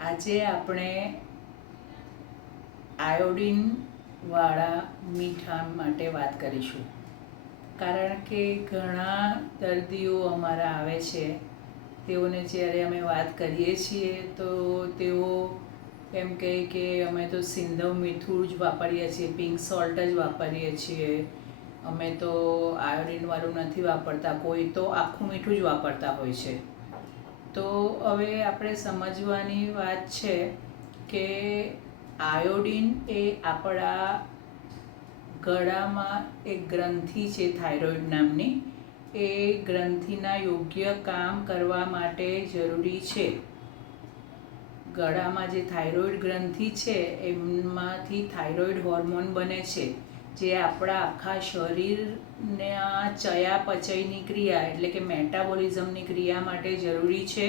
આજે આપણે આયોડિનવાળા મીઠા માટે વાત કરીશું. કારણ કે ઘણા દર્દીઓ અમારા આવે છે, તેઓને જ્યારે અમે વાત કરીએ છીએ તો તેઓ એમ કહે કે અમે તો સિંધવ મીઠું જ વાપરીએ છીએ, પિંક સોલ્ટ જ વાપરીએ છીએ, અમે તો આયોડિનવાળું નથી વાપરતા. કોઈ તો આખું મીઠું જ વાપરતા હોય છે. તો હવે આપણે સમજવાની વાત છે કે આયોડિન એ આપણા ગળામાં એક ગ્રંથિ છે થાઇરોઇડ નામની, એ ગ્રંથિના યોગ્ય કામ કરવા માટે જરૂરી છે. ગળામાં જે થાઇરોઇડ ગ્રંથિ છે એમાંથી થાઇરોઇડ હોર્મોન બને છે, જે આપણા આખા શરીરના ચયાપચયની ક્રિયા એટલે કે મેટાબોલિઝમની ક્રિયા માટે જરૂરી છે.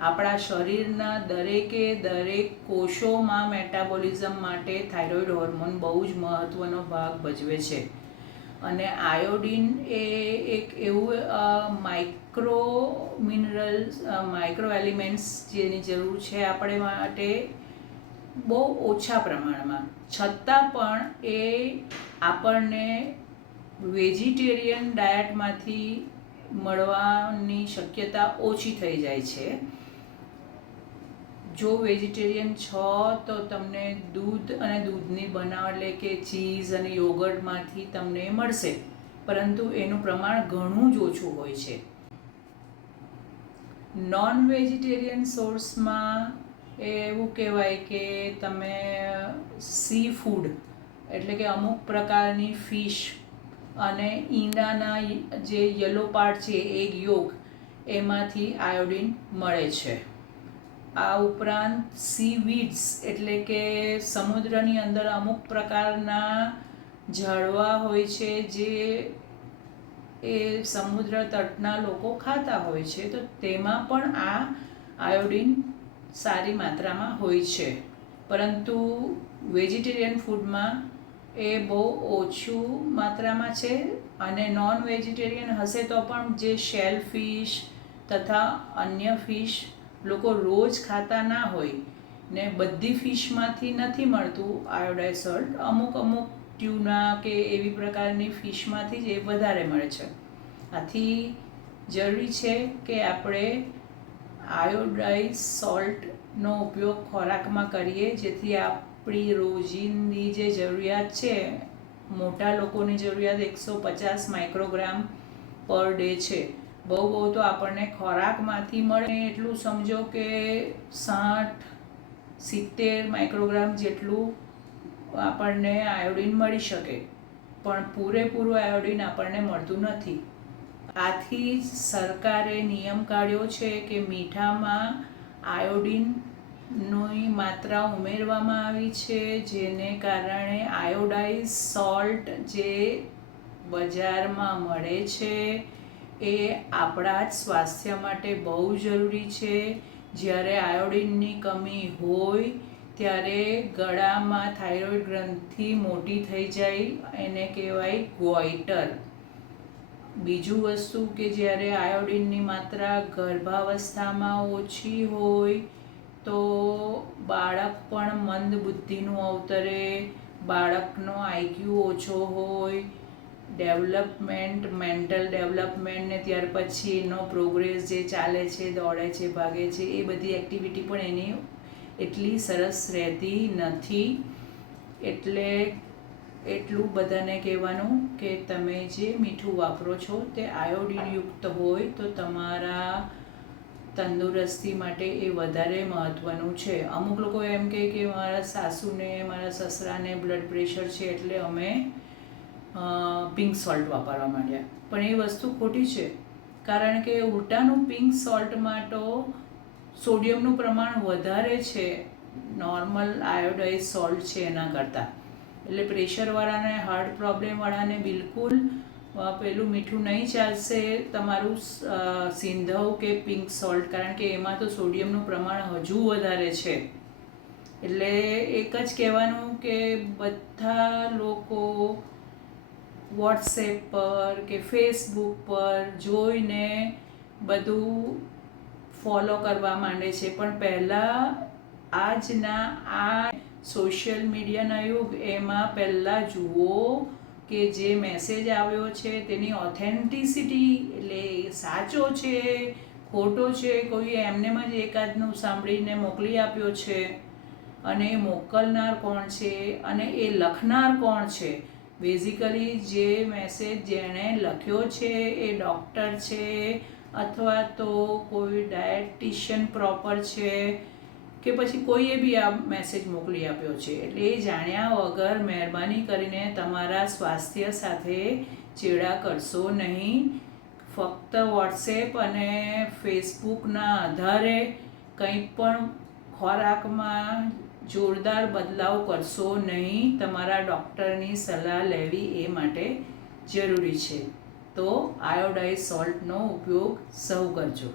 આપણા શરીરના દરેકે દરેક કોષોમાં મેટાબોલિઝમ માટે થાઇરોઇડ હોર્મોન બહુ જ મહત્ત્વનો ભાગ ભજવે છે. અને આયોડિન એ એક એવું માઇક્રો મિનરલ્સ, માઇક્રો એલિમેન્ટ્સ જેની જરૂર છે આપણે માટે બહુ ઓછા પ્રમાણમાં, છતાં પણ એ આપણને વેજીટેરિયન ડાયટમાંથી મળવાની શક્યતા ઓછી થઈ જાય છે. જો વેજીટેરિયન છો તો તમને દૂધ અને દૂધની બનાવટ એટલે કે ચીઝ અને યોગર્ટમાંથી તમને મળશે, પરંતુ એનું પ્રમાણ ઘણું જ ઓછું હોય છે. નોન વેજીટેરિયન સોર્સમાં એવું કહેવાય કે તમે સી ફૂડ એટલે કે અમુક પ્રકારની ફિશ અને ઈંડાના જે યલો પાર્ટ છે, એગ યોક, એમાંથી આયોડિન મળે છે. આ ઉપરાંત સીવીડ્સ એટલે કે સમુદ્રની અંદર અમુક પ્રકારના ઝાડવા હોય છે જે એ સમુદ્ર તટના લોકો ખાતા હોય છે, તો તેમાં પણ આ આયોડિન સારી માત્રામાં હોય છે. પરંતુ વેજીટેરિયન ફૂડમાં એ બહુ ઓછું માત્રામાં છે. અને નોન વેજીટેરિયન હશે તો પણ જે શેલ ફિશ તથા અન્ય ફિશ લોકો રોજ ખાતા ના હોય ને બધી ફિશમાંથી નથી મળતું આયોડાઇઝ સોલ્ટ, અમુક અમુક ટ્યુના કે એવી પ્રકારની ફિશમાંથી જ એ વધારે મળે છે. આથી જરૂરી છે કે આપણે આયોડાઇઝ સોલ્ટનો ઉપયોગ ખોરાકમાં કરીએ, જેથી આપણી રોજિંદી જે જરૂરિયાત છે, મોટા લોકોની જરૂરિયાત 150 માઇક્રોગ્રામ પર ડે છે. બહુ બહુ તો આપણને ખોરાકમાંથી મળે એટલું સમજો કે 60-70 માઇક્રોગ્રામ જેટલું આપણને આયોડિન મળી શકે, પણ પૂરેપૂરું આયોડિન આપણને મળતું નથી. આથી સરકારે નિયમ કાઢ્યો છે કે મીઠામાં આયોડિનની માત્રા ઉમેરવામાં આવી છે, જેને કારણે આયોડાઇઝ સોલ્ટ જે બજારમાં મળે છે એ આપણા જ સ્વાસ્થ્ય માટે બહુ જરૂરી છે. જ્યારે આયોડિનની કમી હોય ત્યારે ગળામાં થાઇરોઇડ ગ્રંથિ મોટી થઈ જાય, એને કહેવાય ગોઈટર. બીજું વસ્તુ કે જ્યારે આયોડિનની માત્રા ગર્ભાવસ્થામાં ઓછી હોય તો બાળક પણ મંદ બુદ્ધિનું અવતરે, બાળકનો આઈક્યુ ઓછો હોય, મેન્ટલ ડેવલપમેન્ટ ને ત્યાર પછી એનો પ્રોગ્રેસ જે ચાલે છે, દોડે છે, ભાગે છે, એ બધી એક્ટિવિટી પણ એની એટલી સરસ રહેતી નથી. એટલે એટલું બધાને કહેવાનું કે તમે જે મીઠું વાપરો છો તે આયોડિનયુક્ત હોય તો તમારા તંદુરસ્તી માટે એ વધારે મહત્ત્વનું છે. અમુક લોકો એમ કહે કે મારા સાસુને, મારા સસરાને બ્લડ પ્રેશર છે એટલે અમે પિંક સોલ્ટ વાપરવા માંડ્યા, પણ એ વસ્તુ ખોટી છે. કારણ કે ઉલટાનું પિંક સોલ્ટમાં તો સોડિયમનું પ્રમાણ વધારે છે નોર્મલ આયોડાઇઝ સોલ્ટ છે એના કરતાં. એટલે પ્રેશરવાળાને, હાર્ટ પ્રોબ્લેમવાળાને બિલકુલ પેલું મીઠું નહીં ચાલશે તમારું સિંધવ કે પિંક સોલ્ટ, કારણ કે એમાં તો સોડિયમનું પ્રમાણ હજુ વધારે છે. એટલે એક જ કહેવાનું કે બધા લોકો વોટ્સએપ પર કે ફેસબુક પર જોઈને બધું ફોલો કરવા માંડે છે, પણ પહેલાં આજના આ સોશિયલ મીડિયાના યુગ એમાં પહેલાં જુઓ કે જે મેસેજ આવ્યો છે તેની ઓથેન્ટિસિટી એટલે સાચો છે ખોટો છે, કોઈ એમનેમ જ એકાદનું સાંભળીને મોકલી આપ્યો છે, અને એ મોકલનાર કોણ છે અને એ લખનાર કોણ છે. બેઝિકલી જે મેસેજ જેણે લખ્યો છે એ ડૉક્ટર છે અથવા તો કોઈ ડાયટિશિયન પ્રોપર છે કે પછી કોઈએ બી આ મેસેજ મોકલી આપ્યો છે. એટલે એ જાણ્યા વગર મહેરબાની કરીને તમારા સ્વાસ્થ્ય સાથે ચેડા કરશો નહીં. ફક્ત વોટ્સએપ અને ફેસબુકના આધારે કંઈ પણ ખોરાકમાં જોરદાર બદલાવ કરશો નહીં. તમારા ડૉક્ટરની સલાહ લેવી એ માટે જરૂરી છે. તો આયોડાઇઝ સોલ્ટનો ઉપયોગ સૌ કરજો.